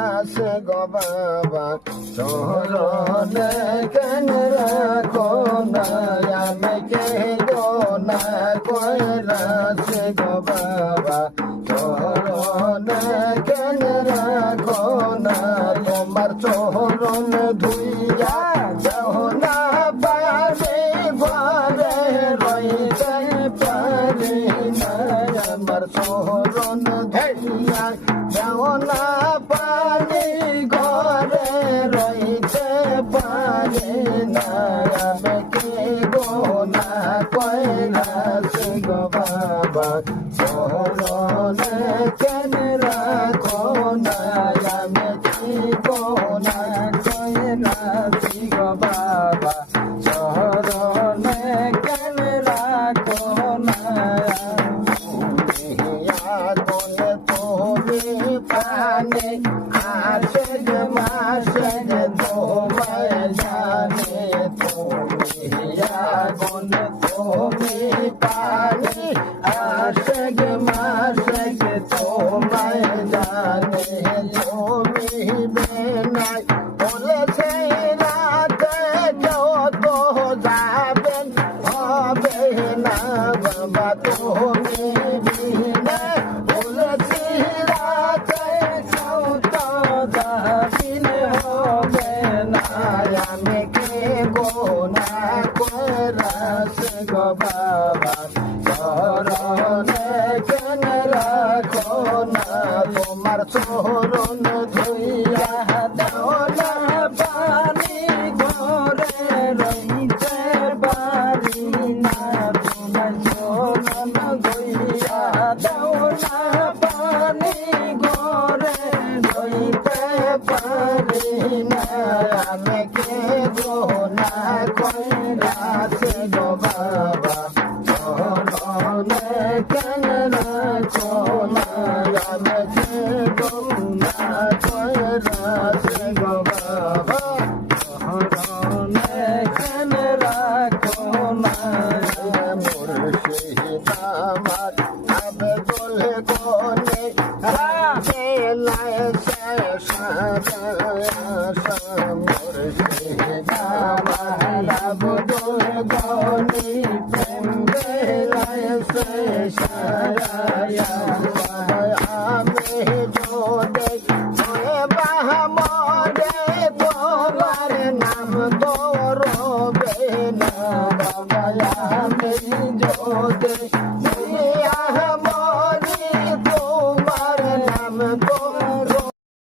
আসে গো বাবা চরণে কেন রাখো না আমি কে গো না কইরাছে গো বাবা চরণে কেন রাখো না তোমার চরণ ধুইয়া যাও না পারে ঘরে রইতে পারি না আমার চরণ ধুইয়া যাও না পারি ঘরে রইতে পারি না আমি কে গো না কইরাছে গো বাবা চরণে কেন রাখো না আমি কি গো না কইরাছি গো বাবা চরণে কেন রাখো না কোনে তুমি পানে আসে মাসে তোমায় জানে তুমি কোনে তুমি পানে আসে মাসে তোমায় জানে তুমি বেনাই বলেছে রাতে যত যাবেন হবে না বাবা তুমি বিনে বলেছি রাতে যত যাবেন হবে না আমি কে গো না কইরাছে গো বাবা চরণে কেন রাখো না তোমার চরণ ধুই